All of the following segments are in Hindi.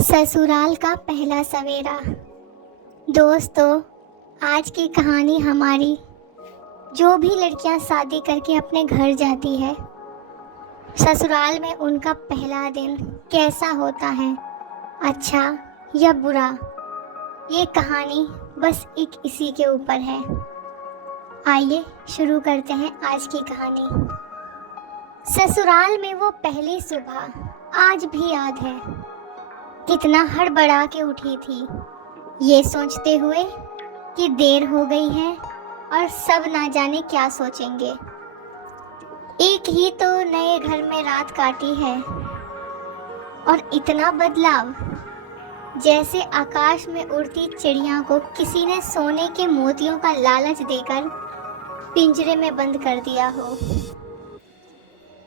ससुराल का पहला सवेरा। दोस्तों, आज की कहानी हमारी जो भी लड़कियां शादी करके अपने घर जाती है, ससुराल में उनका पहला दिन कैसा होता है, अच्छा या बुरा, ये कहानी बस एक इसी के ऊपर है। आइए शुरू करते हैं आज की कहानी। ससुराल में वो पहली सुबह आज भी याद है। कितना हड़बड़ा के उठी थी, ये सोचते हुए कि देर हो गई है और सब ना जाने क्या सोचेंगे। एक ही तो नए घर में रात काटी है और इतना बदलाव, जैसे आकाश में उड़ती चिड़िया को किसी ने सोने के मोतियों का लालच देकर पिंजरे में बंद कर दिया हो।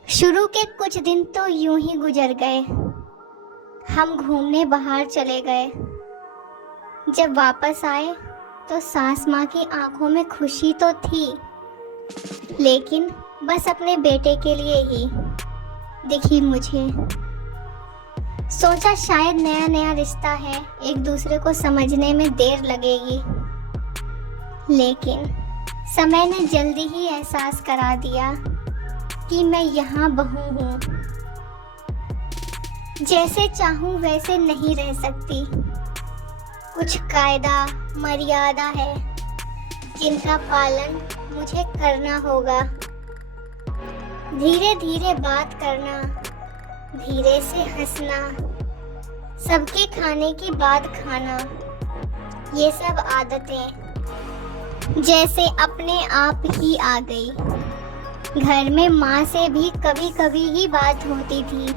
शुरू के कुछ दिन तो यूं ही गुजर गए। हम घूमने बाहर चले गए। जब वापस आए तो सास माँ की आंखों में खुशी तो थी, लेकिन बस अपने बेटे के लिए ही दिखी मुझे। सोचा शायद नया नया रिश्ता है, एक दूसरे को समझने में देर लगेगी, लेकिन समय ने जल्दी ही एहसास करा दिया कि मैं यहाँ बहू हूँ। जैसे चाहूँ वैसे नहीं रह सकती। कुछ कायदा मर्यादा है जिनका पालन मुझे करना होगा। धीरे धीरे बात करना, धीरे से हंसना, सबके खाने की बात खाना, ये सब आदतें जैसे अपने आप ही आ गई। घर में माँ से भी कभी कभी ही बात होती थी।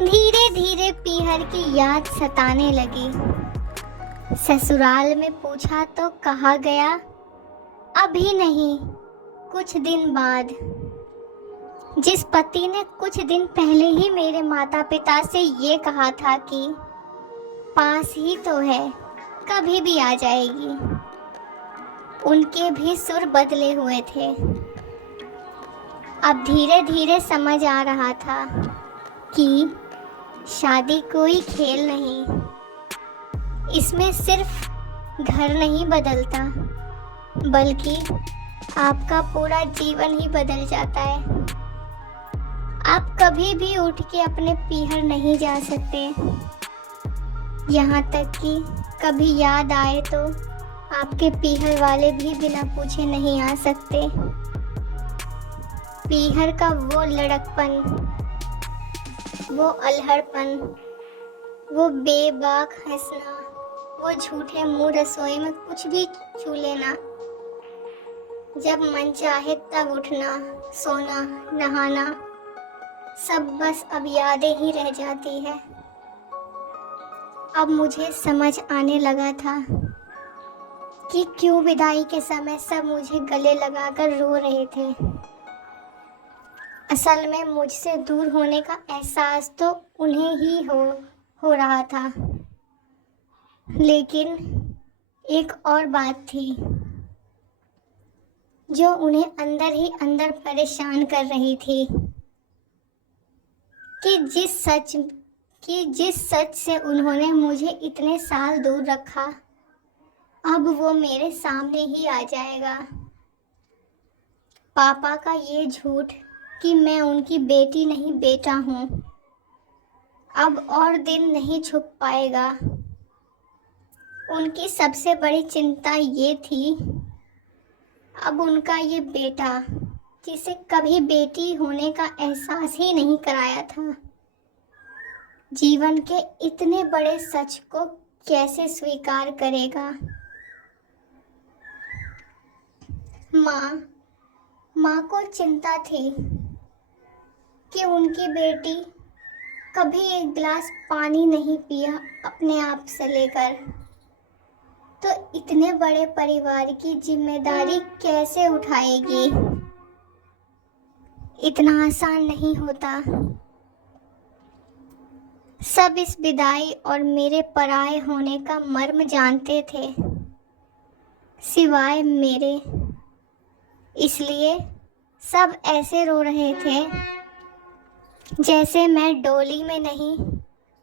धीरे धीरे पीहर की याद सताने लगी। ससुराल में पूछा तो कहा गया, अभी नहीं, कुछ दिन बाद। जिस पति ने कुछ दिन पहले ही मेरे माता पिता से ये कहा था कि पास ही तो है, कभी भी आ जाएगी, उनके भी सुर बदले हुए थे। अब धीरे धीरे समझ आ रहा था कि शादी कोई खेल नहीं, इसमें सिर्फ घर नहीं बदलता, बल्कि आपका पूरा जीवन ही बदल जाता है। आप कभी भी उठ के अपने पीहर नहीं जा सकते, यहाँ तक कि कभी याद आए तो आपके पीहर वाले भी बिना पूछे नहीं आ सकते। पीहर का वो लड़कपन, वो अल्हड़पन, वो बेबाक हंसना, वो झूठे मुंह रसोई में कुछ भी छू लेना, जब मन चाहे तब उठना, सोना, नहाना, सब बस अब यादें ही रह जाती है। अब मुझे समझ आने लगा था कि क्यों विदाई के समय सब मुझे गले लगाकर रो रहे थे। असल में मुझसे दूर होने का एहसास तो उन्हें ही हो रहा था, लेकिन एक और बात थी जो उन्हें अंदर ही अंदर परेशान कर रही थी कि जिस सच से उन्होंने मुझे इतने साल दूर रखा, अब वो मेरे सामने ही आ जाएगा। पापा का ये झूठ कि मैं उनकी बेटी नहीं बेटा हूँ, अब और दिन नहीं छुप पाएगा। उनकी सबसे बड़ी चिंता ये थी, अब उनका ये बेटा, जिसे कभी बेटी होने का एहसास ही नहीं कराया था, जीवन के इतने बड़े सच को कैसे स्वीकार करेगा। माँ को चिंता थी कि उनकी बेटी कभी एक गिलास पानी नहीं पिया अपने आप से लेकर, तो इतने बड़े परिवार की जिम्मेदारी कैसे उठाएगी। इतना आसान नहीं होता। सब इस विदाई और मेरे पराये होने का मर्म जानते थे, सिवाय मेरे। इसलिए सब ऐसे रो रहे थे जैसे मैं डोली में नहीं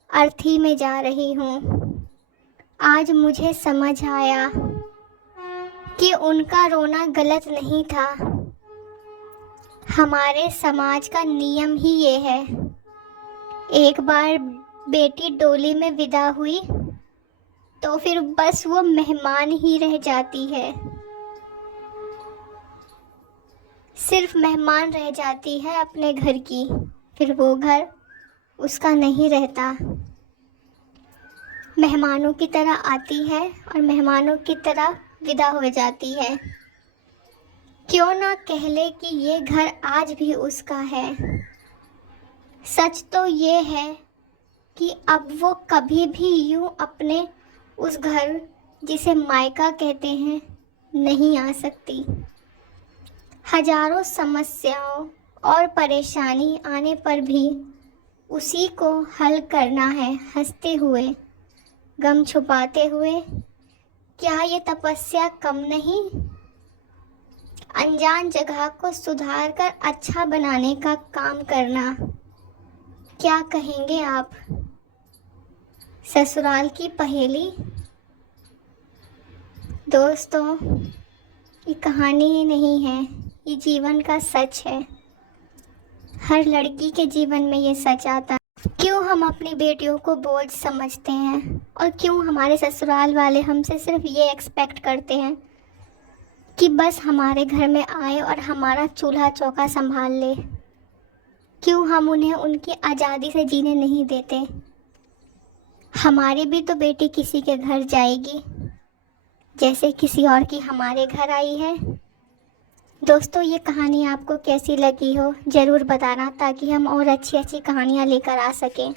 अर्थी में जा रही हूँ। आज मुझे समझ आया कि उनका रोना गलत नहीं था। हमारे समाज का नियम ही ये है। एक बार बेटी डोली में विदा हुई तो फिर बस वो मेहमान ही रह जाती है। सिर्फ मेहमान रह जाती है अपने घर की, फिर वो घर उसका नहीं रहता। मेहमानों की तरह आती है और मेहमानों की तरह विदा हो जाती है। क्यों ना कह ले कि ये घर आज भी उसका है। सच तो ये है कि अब वो कभी भी यूं अपने उस घर जिसे मायका कहते हैं नहीं आ सकती। हजारों समस्याओं और परेशानी आने पर भी उसी को हल करना है हंसते हुए, गम छुपाते हुए। क्या ये तपस्या कम नहीं? अनजान जगह को सुधार कर अच्छा बनाने का काम करना। क्या कहेंगे आप? ससुराल की पहेली। दोस्तों, ये कहानी ही नहीं है, ये जीवन का सच है। हर लड़की के जीवन में ये सच आता है। क्यों हम अपनी बेटियों को बोझ समझते हैं और क्यों हमारे ससुराल वाले हमसे सिर्फ ये एक्सपेक्ट करते हैं कि बस हमारे घर में आए और हमारा चूल्हा चौका संभाल ले। क्यों हम उन्हें उनकी आज़ादी से जीने नहीं देते? हमारी भी तो बेटी किसी के घर जाएगी, जैसे किसी और की हमारे घर आई है। दोस्तों, ये कहानी आपको कैसी लगी हो ज़रूर बताना, ताकि हम और अच्छी अच्छी कहानियाँ लेकर आ सकें।